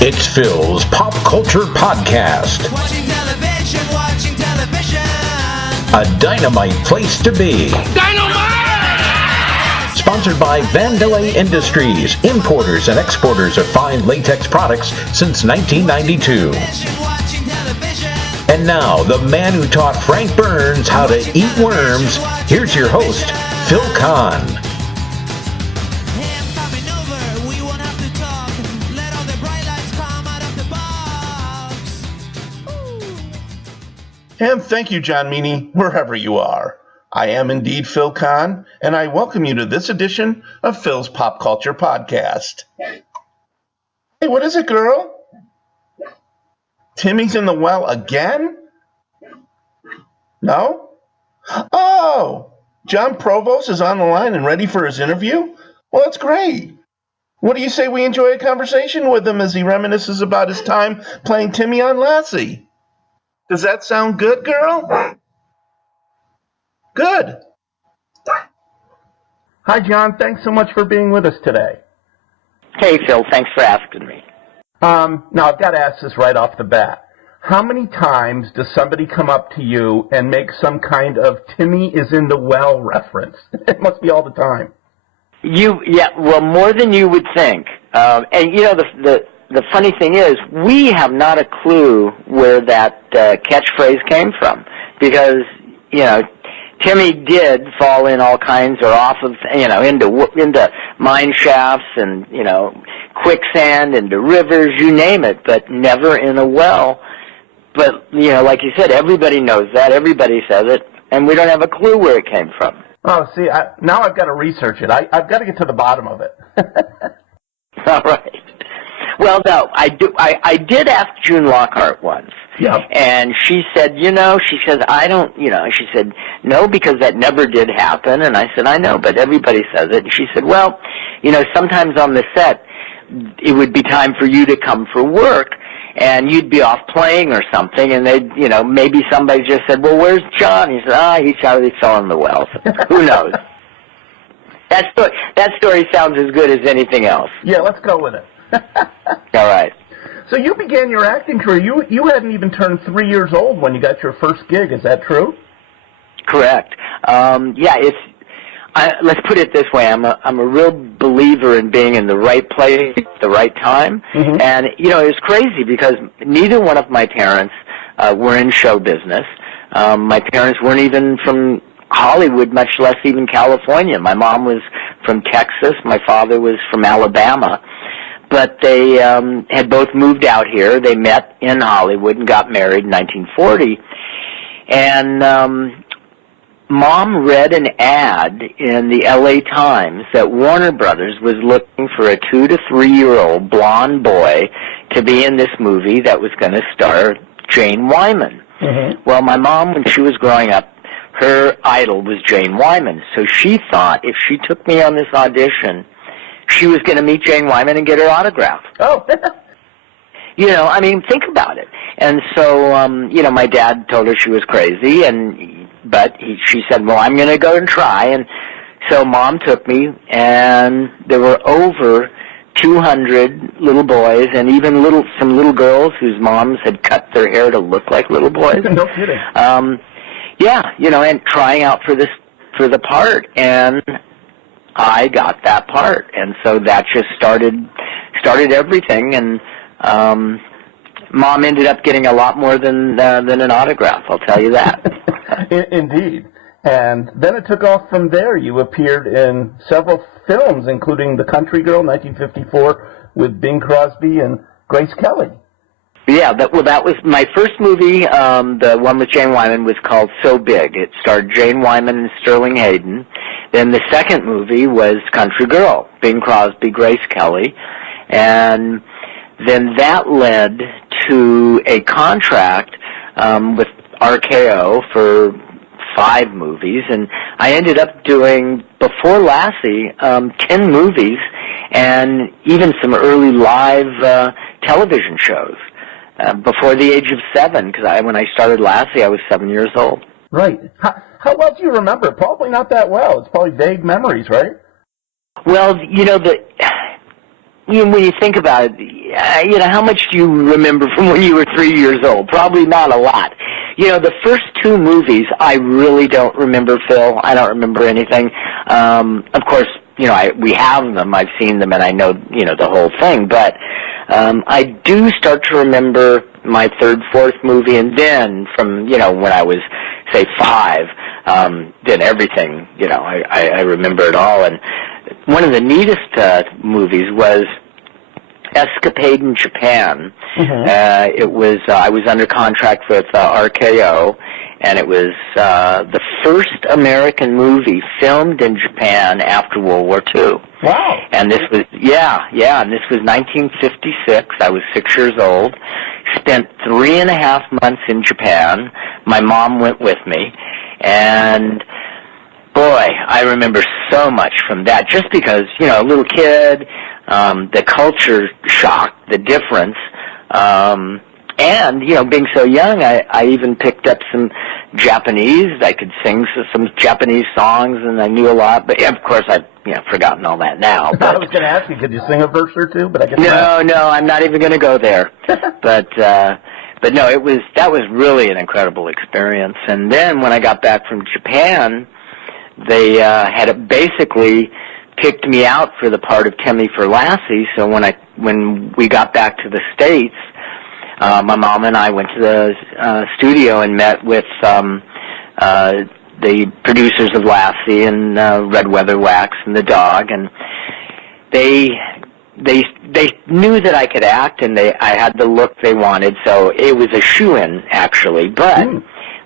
It's Phil's Pop Culture Podcast. Watching television. A dynamite place to be. Dynamite! Sponsored by Vandelay Industries, importers and exporters of fine latex products since 1992. And now, the man who taught Frank Burns how to eat worms, here's your host, Phil Kahn. And thank you, John Meany, wherever you are. I am indeed Phil Kahn, and I welcome you to this edition of Phil's Pop Culture Podcast. Hey, what is it, girl? Timmy's in the well again? No? Oh, Jon Provost is on the line and ready for his interview? Well, that's great. What do you say we enjoy a conversation with him as he reminisces about his time playing Timmy on Lassie? Does that sound good, girl? Good. Hi, John. Thanks so much for being with us today. Hey, Phil. Thanks for asking me. Now, I've got to ask this right off the bat. How many times does somebody come up to you and make some kind of Timmy is in the well reference? It must be all the time. Well, more than you would think. And, you know, the funny thing is, we have not a clue where that catchphrase came from, because, you know, Timmy did fall in all kinds, or off of, you know, into mine shafts and, you know, quicksand, into rivers, you name it, but never in a well. But, you know, like you said, everybody knows that, everybody says it, and we don't have a clue where it came from. Oh, see, now I've got to research it. I've got to get to the bottom of it. All right. Well, no, I did ask June Lockhart once. Yeah. And she said, she says, she said, no, because that never did happen. And I said, I know, but everybody says it. And she said, well, sometimes on the set, it would be time for you to come for work, and you'd be off playing or something, and they'd, maybe somebody just said, well, where's John? He said, he fell in the well. Who knows? That story sounds as good as anything else. Yeah, let's go with it. All right. So you began your acting career. You hadn't even turned 3 years old when you got your first gig. Is that true? Correct. Let's put it this way. I'm a real believer in being in the right place at the right time. Mm-hmm. And, it was crazy because neither one of my parents were in show business. My parents weren't even from Hollywood, much less even California. My mom was from Texas. My father was from Alabama. But they had both moved out here. They met in Hollywood and got married in 1940. And Mom read an ad in the L.A. Times that Warner Brothers was looking for a 2 to 3 year old blonde boy to be in this movie that was going to star Jane Wyman. Mm-hmm. Well, my mom, when she was growing up, her idol was Jane Wyman. So she thought if she took me on this audition, she was going to meet Jane Wyman and get her autograph. Oh. Think about it. And so, my dad told her she was crazy, but she said, well, I'm going to go and try. And so Mom took me, and there were over 200 little boys and even some little girls whose moms had cut their hair to look like little boys. No kidding. And trying out for the part, and I got that part, and so that just started everything. And Mom ended up getting a lot more than an autograph. I'll tell you that. Indeed. And then it took off from there. You appeared in several films, including The Country Girl, 1954, with Bing Crosby and Grace Kelly. Yeah, that was my first movie. The one with Jane Wyman was called So Big. It starred Jane Wyman and Sterling Hayden. Then the second movie was Country Girl, Bing Crosby, Grace Kelly. And then that led to a contract with RKO for 5 movies. And I ended up doing, before Lassie, 10 movies and even some early live television shows. Before the age of 7, because when I started Lassie, I was 7 years old. Right. How well do you remember? Probably not that well. It's probably vague memories, right? Well, when you think about it, how much do you remember from when you were 3 years old? Probably not a lot. The first two movies, I really don't remember, Phil. I don't remember anything. Of course, we have them. I've seen them, and I know, the whole thing. But I do start to remember my third, fourth movie, and then from, when I was, say, 5, then everything, I remember it all. And one of the neatest movies was Escapade in Japan. It was I was under contract with RKO, and it was the first American movie filmed in Japan after World War II. Wow! And this was and this was 1956. I was 6 years old. Spent 3.5 months in Japan. My mom went with me, and boy, I remember so much from that. Just because a little kid. The culture shock, the difference, and, being so young, I even picked up some Japanese. I could sing some Japanese songs, and I knew a lot, but of course I've, forgotten all that now. But I was going to ask you, could you sing a verse or two? But I guess No, I'm not even going to go there. But no, that was really an incredible experience. And then when I got back from Japan, they had basically picked me out for the part of Timmy for Lassie. So when we got back to the States, my mom and I went to the studio and met with the producers of Lassie and Red Weather Wax and the dog, and they knew that I could act, and I had the look they wanted, so it was a shoo-in actually. But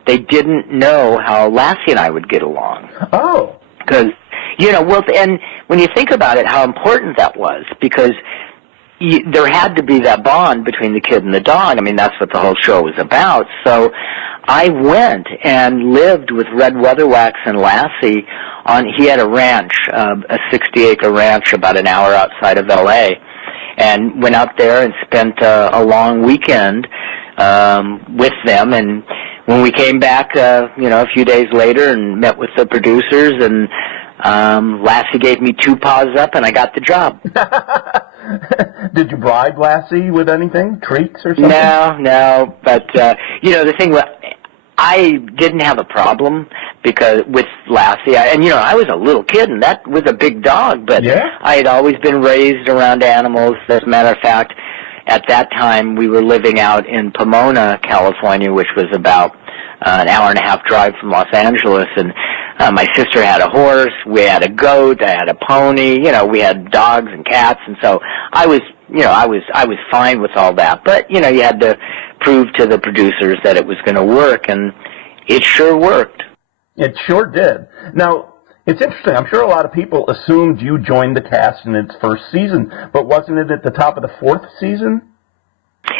they didn't know how Lassie and I would get along. Oh, because. And when you think about it, how important that was, because there had to be that bond between the kid and the dog. I mean, that's what the whole show was about. So I went and lived with Red Weatherwax and Lassie he had a ranch, a 60-acre ranch about an hour outside of L.A., and went out there and spent a long weekend with them. And when we came back, a few days later and met with the producers, and Lassie gave me 2 paws up, and I got the job. Did you bribe Lassie with anything, treats or something? No. But the thing was, I didn't have a problem with Lassie. I was a little kid, and that was a big dog. But I had always been raised around animals. As a matter of fact, at that time we were living out in Pomona, California, which was about an hour-and-a-half drive from Los Angeles, and my sister had a horse, we had a goat, I had a pony, we had dogs and cats, and so I was fine with all that. But, you had to prove to the producers that it was going to work, and it sure worked. It sure did. Now, it's interesting. I'm sure a lot of people assumed you joined the cast in its first season, but wasn't it at the top of the 4th season?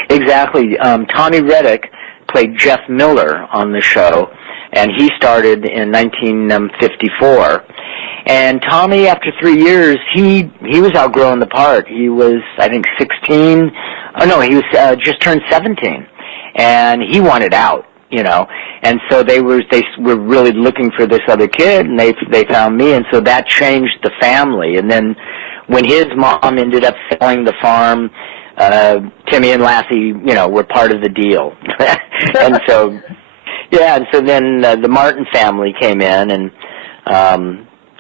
Exactly. Tommy Reddick played Jeff Miller on the show, and he started in 1954. And Tommy, after 3 years, he was outgrowing the part. He was, I think, 16. Oh no, he was just turned 17, and he wanted out. And so they were really looking for this other kid, and they found me, and so that changed the family. And then when his mom ended up selling the farm, Timmy and Lassie, were part of the deal. And so, and so then the Martin family came in, and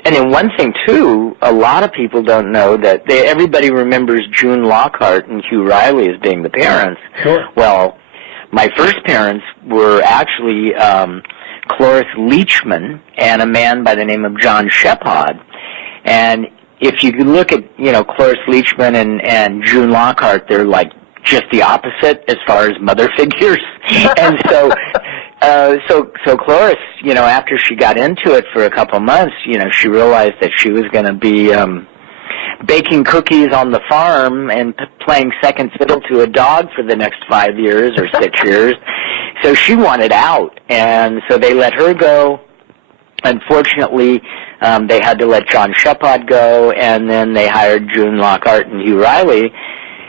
then one thing too, a lot of people don't know that everybody remembers June Lockhart and Hugh Riley as being the parents. Sure. Well, my first parents were actually Cloris Leachman and a man by the name of John Shepherd. And if you look at, Cloris Leachman and June Lockhart, they're like just the opposite as far as mother figures. And so Cloris, after she got into it for a couple months, she realized that she was going to be baking cookies on the farm and playing second fiddle to a dog for the next 5 years or 6 years. So she wanted out, and so they let her go. Unfortunately, they had to let John Shepherd go, and then they hired June Lockhart and Hugh Riley.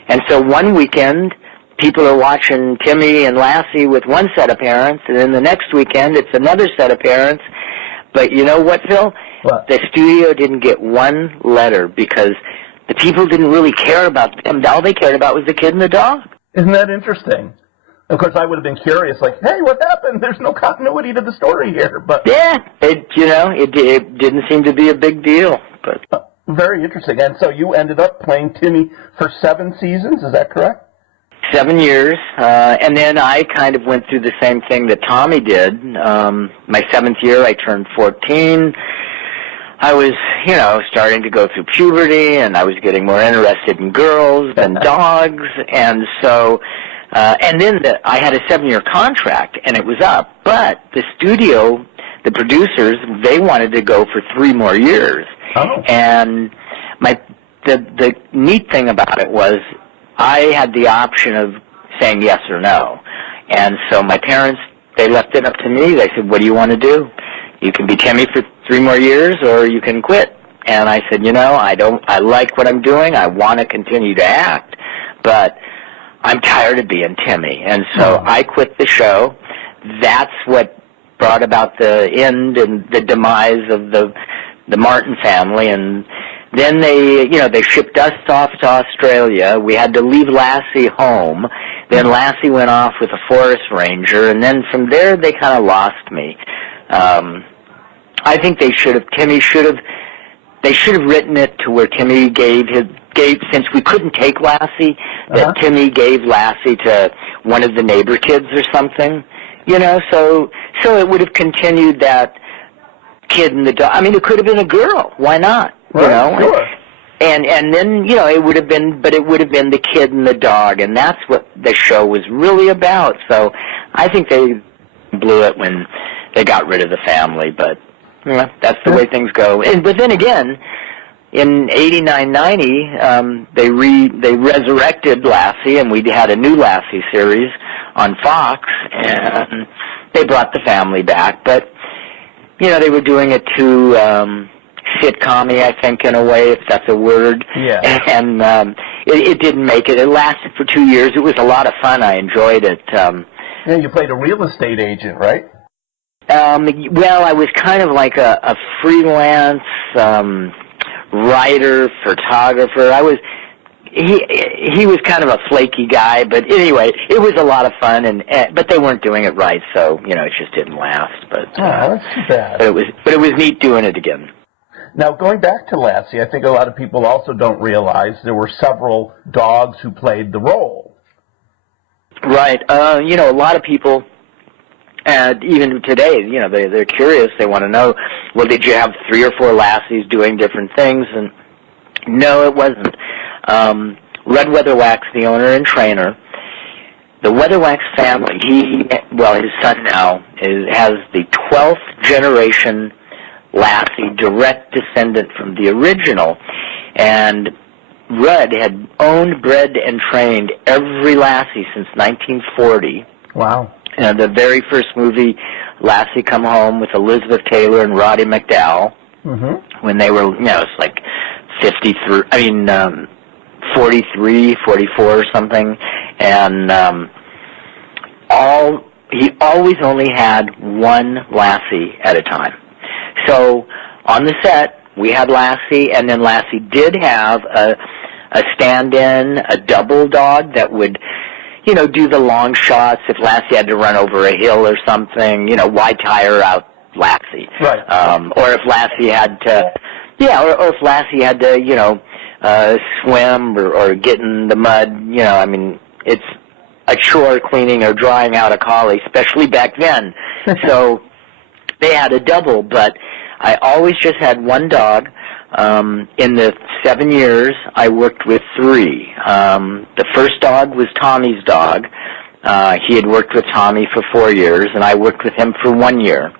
And so one weekend, people are watching Timmy and Lassie with one set of parents, and then the next weekend it's another set of parents. But you know what, Phil? What? The studio didn't get one letter because the people didn't really care about them. All they cared about was the kid and the dog. Isn't that interesting? Of course, I would have been curious, like, hey, what happened? There's no continuity to the story here. But yeah, it didn't seem to be a big deal. But very interesting. And so you ended up playing Timmy for 7 seasons, is that correct? 7 years, and then I kind of went through the same thing that Tommy did. My 7th year, I turned 14. I was, starting to go through puberty, and I was getting more interested in girls than dogs, and so, and then I had a 7-year contract, and it was up, but the studio, the producers, they wanted to go for 3 more years. Oh. And the neat thing about it was I had the option of saying yes or no. And so my parents, they left it up to me. They said, what do you want to do? You can be Timmy for 3 more years or you can quit. And I said, I like what I'm doing. I want to continue to act, but I'm tired of being Timmy. And so I quit the show. That's what brought about the end and the demise of the Martin family. And then they shipped us off to Australia. We had to leave Lassie home. Then Lassie went off with a forest ranger, and then from there they kind of lost me. I think they should have written it to where Timmy gave since we couldn't take Lassie, that Timmy gave Lassie to one of the neighbor kids or something. So it would have continued that kid and the dog. I mean, it could have been a girl. Why not? Right, sure. And then, it would have been the kid and the dog, and that's what the show was really about. So I think they blew it when they got rid of the family, but that's the way things go. But then again, in 89, 90, they resurrected Lassie, and we had a new Lassie series on Fox, and they brought the family back. But, they were doing it too sitcom-y, I think, in a way, if that's a word. Yeah. And it didn't make it. It lasted for 2 years. It was a lot of fun. I enjoyed it. Yeah, you played a real estate agent, right? Well, I was kind of like a freelance writer, photographer. He was kind of a flaky guy, but anyway, it was a lot of fun, but they weren't doing it right, so it just didn't last. But that's too bad. But it was neat doing it again. Now, going back to Lassie, I think a lot of people also don't realize there were several dogs who played the role. Right. A lot of people, even today, they're curious. They want to know, well, did you have 3 or 4 Lassies doing different things? And no, it wasn't. Red Weatherwax, the owner and trainer, the Weatherwax family, his son now has the 12th generation Lassie, direct descendant from the original, and Rudd had owned, bred, and trained every Lassie since 1940. Wow. The very first movie, Lassie Come Home, with Elizabeth Taylor and Roddy McDowell, when they were, it's like 43, 44 or something, and he always only had one Lassie at a time. So on the set, we had Lassie, and then Lassie did have a stand-in, a double dog that would, do the long shots. If Lassie had to run over a hill or something, why tire out Lassie? Right. Or if Lassie had to, or if Lassie had to, swim or get in the mud, it's a chore cleaning or drying out a collie, especially back then. So they had a double, but I always just had one dog. In the 7 years, I worked with 3. The first dog was Tommy's dog. He had worked with Tommy for 4 years, and I worked with him for 1 year.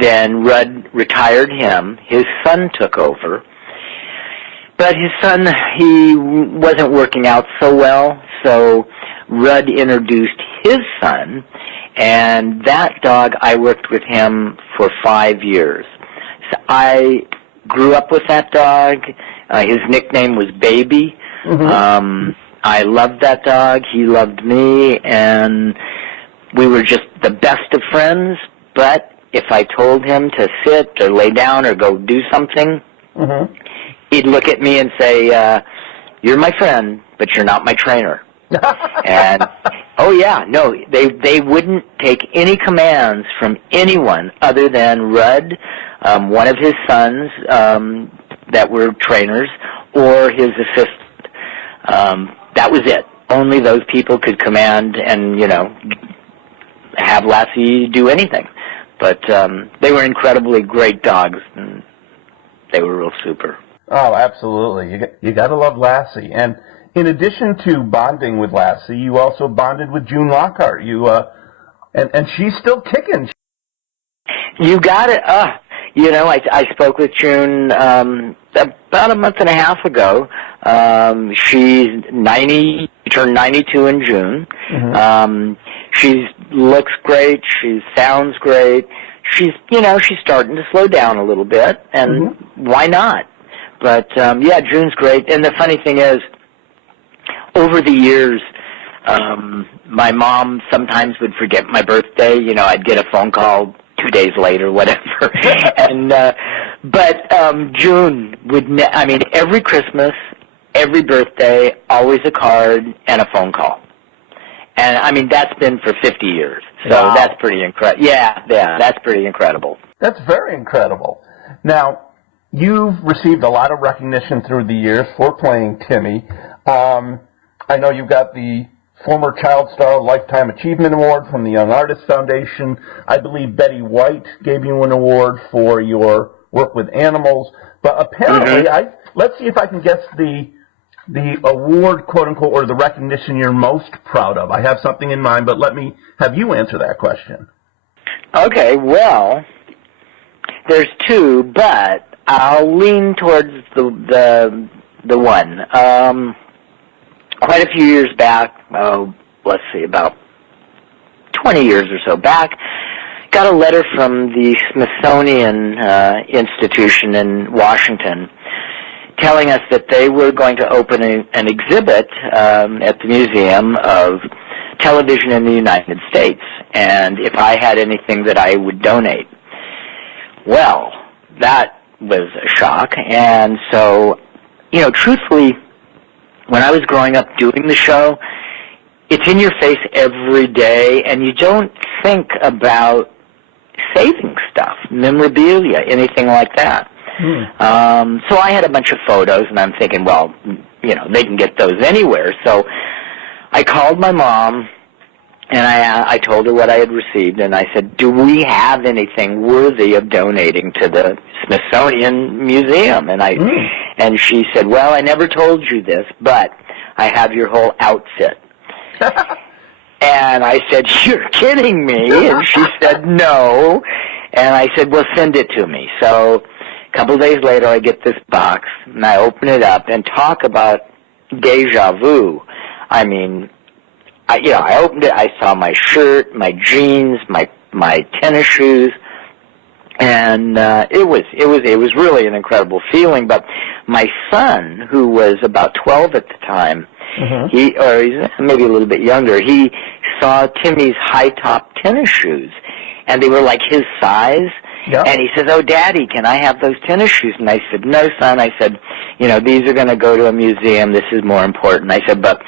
Then Rudd retired him. His son took over. But his son, he wasn't working out so well, so Rudd introduced his son, and that dog, I worked with him for 5 years. So I grew up with that dog. His nickname was Baby. I loved that dog. He loved me, and we were just the best of friends. But if I told him to sit or lay down or go do something, he'd look at me and say, "You're my friend, but you're not my trainer." And oh yeah, no, they wouldn't take any commands from anyone other than Rudd, one of his sons that were trainers, or his assistant. That was it. Only those people could command and, have Lassie do anything. But they were incredibly great dogs, and they were real super. Oh, absolutely. You got to love Lassie. And in addition to bonding with Lassie, you also bonded with June Lockhart. And she's still kicking. You got it. I spoke with June about a month and a half ago. She's 90, turned 92 in June. Mm-hmm. She looks great. She sounds great. She's starting to slow down a little bit, and why not? But, June's great. And the funny thing is, over the years, my mom sometimes would forget my birthday. I'd get a phone call 2 days later, whatever. And but June would. Every Christmas, every birthday, always a card and a phone call. And that's been for 50 years. So wow. That's pretty incredible. Yeah, that's pretty incredible. That's very incredible. Now, you've received a lot of recognition through the years for playing Timmy. I know you've got the former Child Star Lifetime Achievement Award from the Young Artists Foundation. I believe Betty White gave you an award for your work with animals. But apparently, let's see if I can guess the award, quote unquote, or the recognition you're most proud of. I have something in mind, but let me have you answer that question. Okay, well, there's two, but I'll lean towards the one. Quite a few years back, let's see, about 20 years or so back, got a letter from the Smithsonian Institution in Washington telling us that they were going to open an exhibit at the Museum of Television in the United States, and if I had anything that I would donate. Well, that was a shock, and so, truthfully, when I was growing up doing the show, it's in your face every day, and you don't think about saving stuff, memorabilia, anything like that. So I had a bunch of photos, and I'm thinking, well, they can get those anywhere. So I called my mom, and I told her what I had received, and I said, do we have anything worthy of donating to the Smithsonian Museum? And she said, well, I never told you this, but I have your whole outfit. And I said, you're kidding me? And she said, no. And I said, well, send it to me. So a couple of days later, I get this box, and I open it up, and talk about deja vu. I opened it, I saw my shirt, my jeans, my tennis shoes, and it was really an incredible feeling. But my son, who was about 12 at the time, he's maybe a little bit younger, he saw Timmy's high-top tennis shoes, and they were like his size. Yep. And he says, oh, Daddy, can I have those tennis shoes? And I said, no, son. I said, these are going to go to a museum. This is more important. I said, but,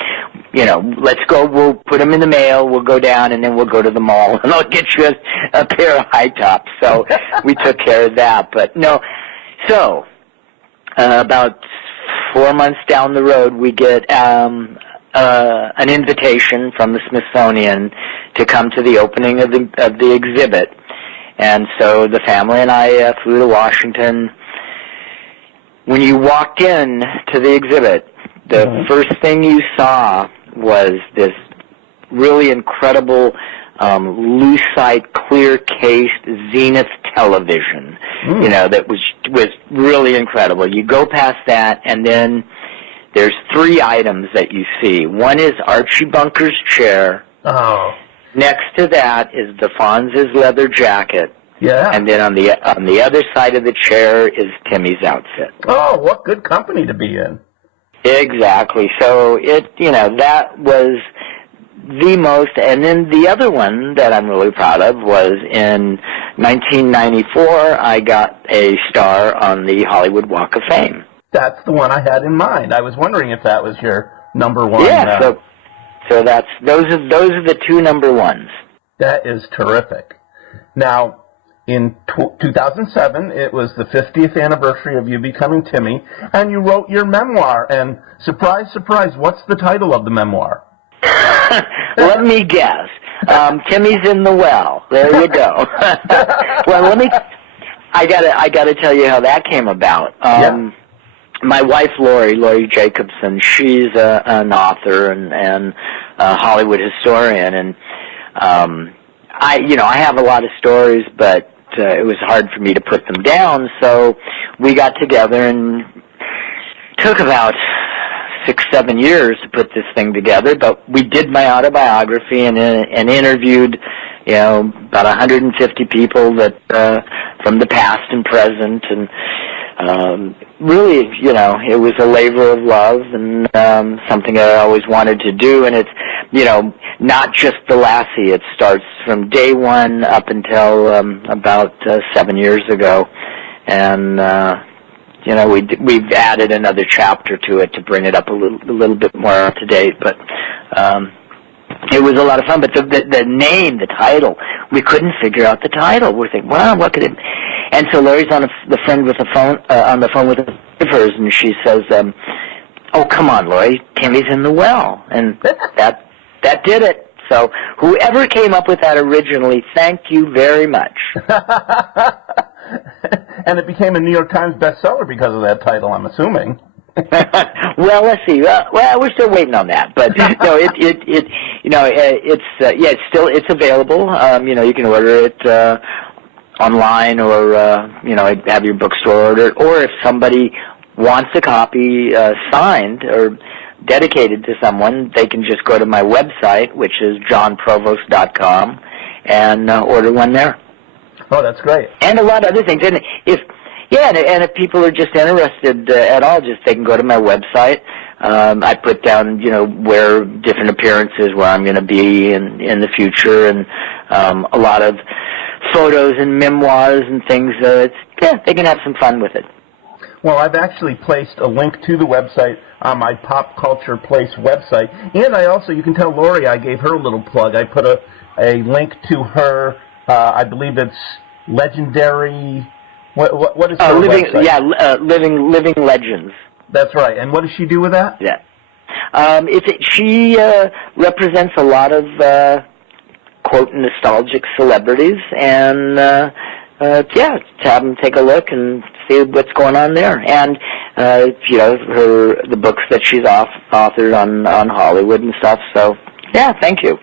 let's go. We'll put them in the mail. We'll go down, and then we'll go to the mall, and I'll get you a pair of high tops. So we took care of that. But, no. So about 4 months down the road, we get an invitation from the Smithsonian to come to the opening of the exhibit. And so the family and I flew to Washington. When you walked in to the exhibit, the first thing you saw was this really incredible lucite, clear-cased Zenith television, that was really incredible. You go past that, and then there's three items that you see. One is Archie Bunker's chair. Oh. Next to that is the Fonz's leather jacket. Yeah. And then on the other side of the chair is Timmy's outfit. Oh, what good company to be in. Exactly. So that was the most. And then the other one that I'm really proud of was in 1994, I got a star on the Hollywood Walk of Fame. That's the one I had in mind. I was wondering if that was your number one. Yeah, so those are the two number ones. That is terrific. Now, in 2007, it was the 50th anniversary of you becoming Timmy, and you wrote your memoir. And surprise, surprise, what's the title of the memoir? Let me guess. Timmy's in the well. There you go. Well, I gotta tell you how that came about. My wife, Lori Jacobson, she's an author and a Hollywood historian, and I have a lot of stories, but it was hard for me to put them down. So we got together and took about 6-7 years to put this thing together. But we did my autobiography and interviewed, about 150 people that from the past and present, and really, it was a labor of love and something that I always wanted to do. And it's, not just the Lassie. It starts from day one up until about 7 years ago. And, we've added another chapter to it to bring it up a little bit more up to date. But it was a lot of fun. But the name, the title, we couldn't figure out the title. We're thinking, wow, what could it be? And so Lori's on the phone with a friend of hers, and she says, "Oh, come on, Lori, Timmy's in the well," and that did it. So whoever came up with that originally, thank you very much. And it became a New York Times bestseller because of that title, I'm assuming. Well, let's see. Well, we're still waiting on that, but no, it's available. You can order it online, or have your bookstore order it, or if somebody wants a copy signed or dedicated to someone, they can just go to my website, which is jonprovost.com, and order one there. Oh, that's great. And a lot of other things. And if people are just interested at all, they can go to my website. I put down, where different appearances, where I'm going to be in the future, and a lot of photos and memoirs and things. They can have some fun with it. Well, I've actually placed a link to the website on my Pop Culture Place website, and I also, you can tell Lori, I gave her a little plug. I put a link to her, I believe it's Legendary, what is her website? Yeah, Living Legends. That's right, and what does she do with that? Yeah. She represents a lot of, quote, nostalgic celebrities, and have them take a look and see what's going on there. And the books that she's authored on Hollywood and stuff. So thank you.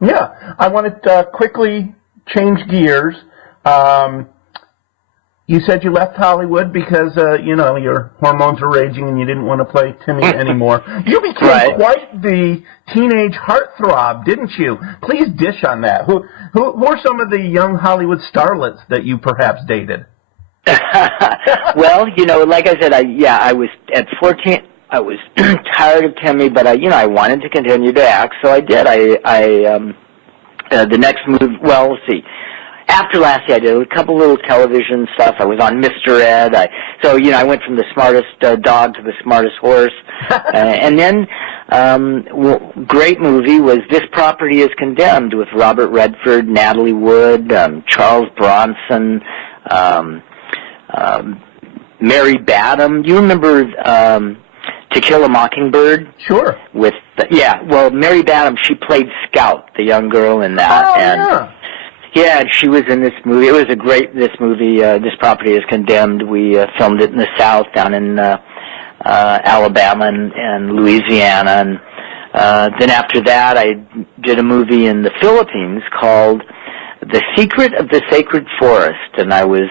Yeah, I wanted to quickly change gears. You said you left Hollywood because your hormones were raging and you didn't want to play Timmy anymore. You became quite the teenage heartthrob, didn't you? Please dish on that. Who were some of the young Hollywood starlets that you perhaps dated? Well, like I said, I was at 14. I was tired of Timmy, but I wanted to continue to act, so I did. The next move. Well, let's see. After Lassie, I did a couple little television stuff. I was on Mr. Ed. I went from the smartest dog to the smartest horse. And then, great movie was This Property is Condemned with Robert Redford, Natalie Wood, Charles Bronson, Mary Badham. Do you remember To Kill a Mockingbird? Sure. Mary Badham, she played Scout, the young girl in that. Oh, and yeah. Yeah, she was in this movie. It was this movie, This Property is Condemned. We filmed it in the South, down in Alabama and Louisiana. And then after that, I did a movie in the Philippines called The Secret of the Sacred Forest, and I was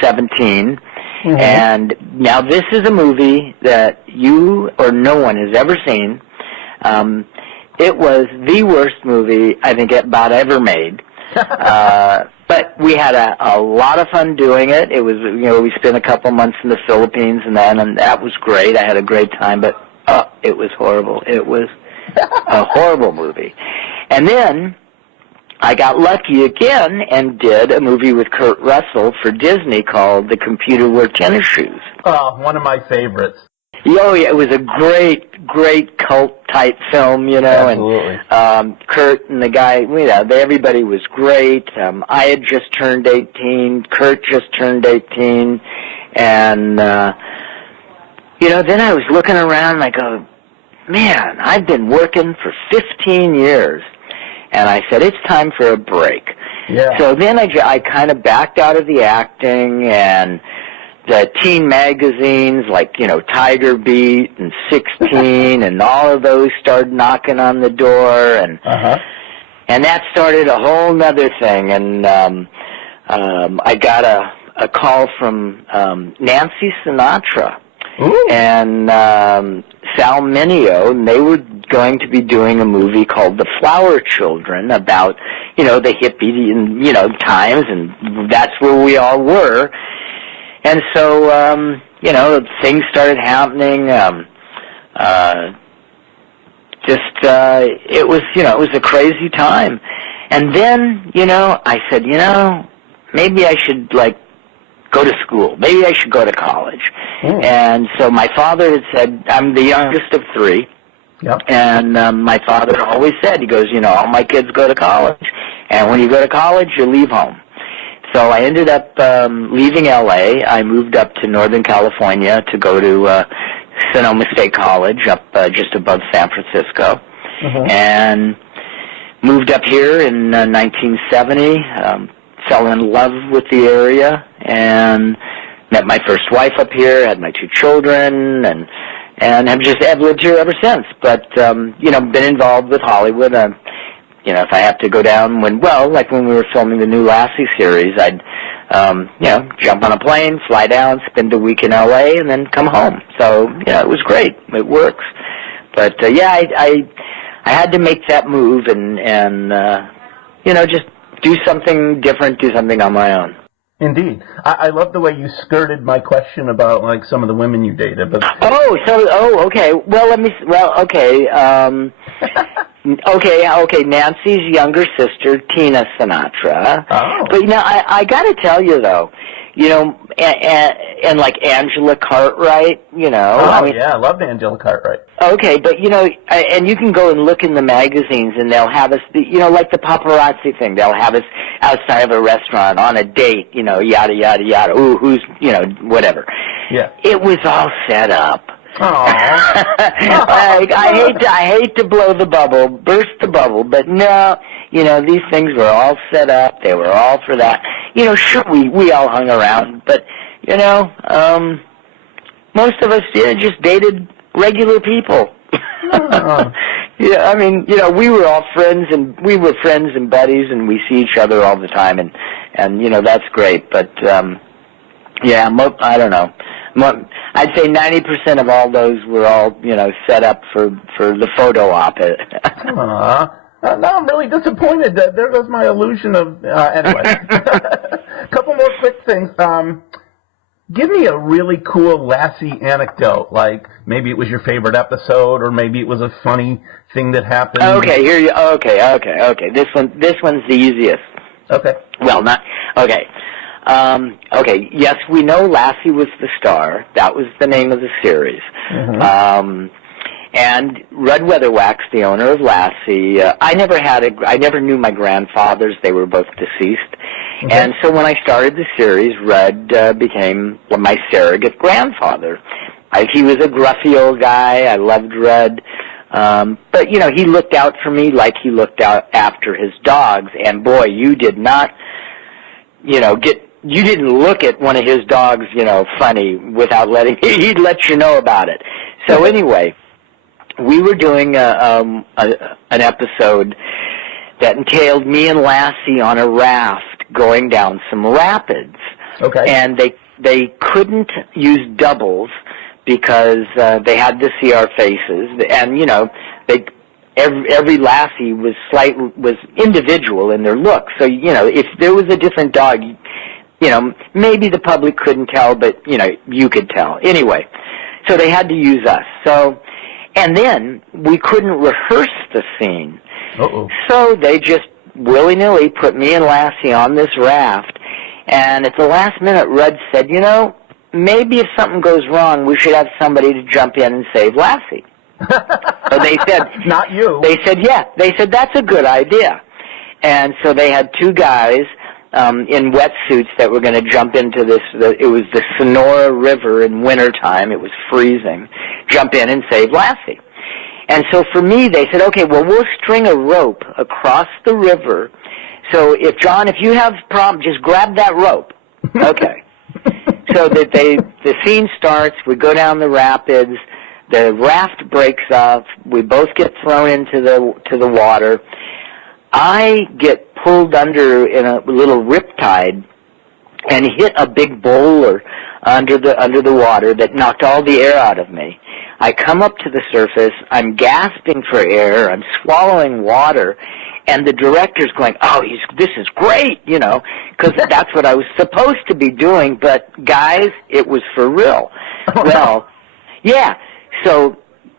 17. Mm-hmm. And now this is a movie that you or no one has ever seen. It was the worst movie I think about ever made. But we had a lot of fun doing it. It was, we spent a couple months in the Philippines and that was great. I had a great time, but it was horrible. It was a horrible movie. And then I got lucky again and did a movie with Kurt Russell for Disney called The Computer Wore Tennis Shoes. Oh, one of my favorites. Oh, yeah, it was a great cult-type film, Absolutely. and Kurt and the guy, everybody was great. I had just turned 18, Kurt just turned 18, and, then I was looking around and I go, man, I've been working for 15 years. And I said, it's time for a break. Yeah. So then I kind of backed out of the acting, and the teen magazines like, Tiger Beat and 16 and all of those started knocking on the door, and that started a whole nother thing. And I got a call from Nancy Sinatra. Ooh. And Sal Mineo, and they were going to be doing a movie called The Flower Children about, the hippie and, times, and that's where we all were. And so, things started happening. It was a crazy time. And then, I said, maybe I should, go to school. Maybe I should go to college. Mm. And so my father had said, I'm the youngest of three. Yep. And my father always said, he goes, all my kids go to college. And when you go to college, you leave home. So I ended up leaving L.A. I moved up to Northern California to go to Sonoma State College up just above San Francisco. And moved up here in 1970, fell in love with the area, and met my first wife up here, had my two children, and have lived here ever since. But, been involved with Hollywood. If I have to go down when we were filming the new Lassie series, I'd, jump on a plane, fly down, spend a week in L.A., and then come home. So, it was great. It works. But, I had to make that move and just do something different, do something on my own. Indeed. I love the way you skirted my question about, some of the women you dated. But okay. Okay, Nancy's younger sister, Tina Sinatra. Oh. But, I got to tell you, though, and like Angela Cartwright, Oh, I loved Angela Cartwright. Okay, but, and you can go and look in the magazines, and they'll have us, like the paparazzi thing, they'll have us outside of a restaurant on a date, yada, yada, yada, ooh, who's, whatever. Yeah. It was all set up. I hate to blow the bubble, burst the bubble, but no, these things were all set up. They were all for that. Sure, we all hung around, but, most of us just dated regular people. We were all friends, and we were friends and buddies, and we see each other all the time, and that's great, but, I don't know. I'd say 90% of all those were all, set up for the photo op. Now I'm really disappointed. There goes my illusion of... anyway. A couple more quick things. Give me a really cool Lassie anecdote. Like, maybe it was your favorite episode, or maybe it was a funny thing that happened. Okay, here you... Okay. This one's the easiest. Okay. Well, not... Okay. Yes, we know Lassie was the star. That was the name of the series. And Rudd Weatherwax, the owner of Lassie, I never knew my grandfathers. They were both deceased. And so when I started the series, Rudd became my surrogate grandfather. He was a gruffy old guy. I loved Rudd. But, he looked out for me like he looked out after his dogs. And, boy, you did not, you didn't look at one of his dogs, funny without he'd let you know about it. So anyway, we were doing an episode that entailed me and Lassie on a raft going down some rapids. Okay. And they couldn't use doubles because they had to see our faces, and every Lassie was individual in their look. So if there was a different dog, maybe the public couldn't tell, but, you could tell. Anyway, so they had to use us. And then we couldn't rehearse the scene. So they just willy-nilly put me and Lassie on this raft, and at the last minute, Rudd said, maybe if something goes wrong, we should have somebody to jump in and save Lassie. So they said, Not you. They said, yeah. They said, that's a good idea. And so they had two guys in wetsuits that were going to jump into this. It was the Sonora River in wintertime. It was freezing. Jump in and save Lassie. And so for me, they said, okay, well, we'll string a rope across the river. So if you have a problem, just grab that rope. Okay. So that the scene starts, we go down the rapids, the raft breaks off, we both get thrown into the water. I get pulled under in a little riptide and hit a big boulder under the water that knocked all the air out of me. I come up to the surface, I'm gasping for air, I'm swallowing water, and the director's going, oh, this is great, because that's what I was supposed to be doing, but guys, it was for real. Well, yeah, so,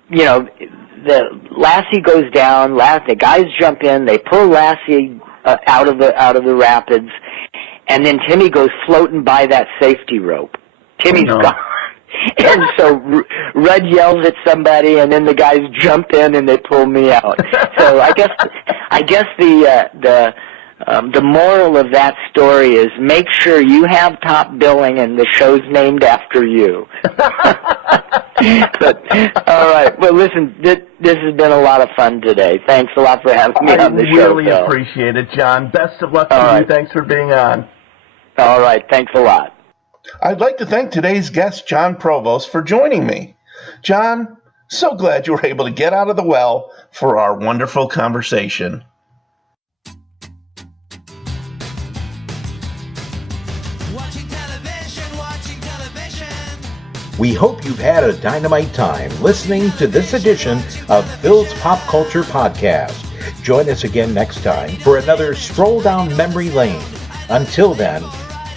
the Lassie goes down, the guys jump in, they pull Lassie out of the rapids, and then Timmy goes floating by that safety rope. Timmy's gone. And so Rudd yells at somebody, and then the guys jump in and they pull me out. So I guess the moral of that story is make sure you have top billing and the show's named after you. But all right, well, listen, this has been a lot of fun today. Thanks a lot for having me on the show. I really appreciate it, John. Best of luck to you. Thanks for being on. All right, thanks a lot. I'd like to thank today's guest, Jon Provost, for joining me. John, so glad you were able to get out of the well for our wonderful conversation. Watching television. We hope you've had a dynamite time listening to this edition of Phil's Pop Culture Podcast. Join us again next time for another stroll down memory lane. Until then,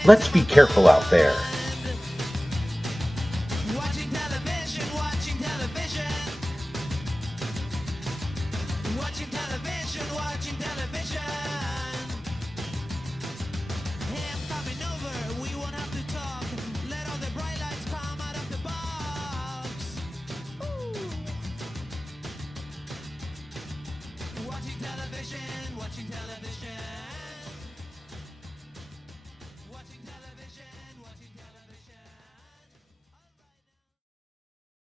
let's be careful out there. Watching television. Watching television. Watching television. Watching television. Hey, I'm coming over. We won't have to talk. Let all the bright lights come out of the box. Ooh. Watching television. Watching television.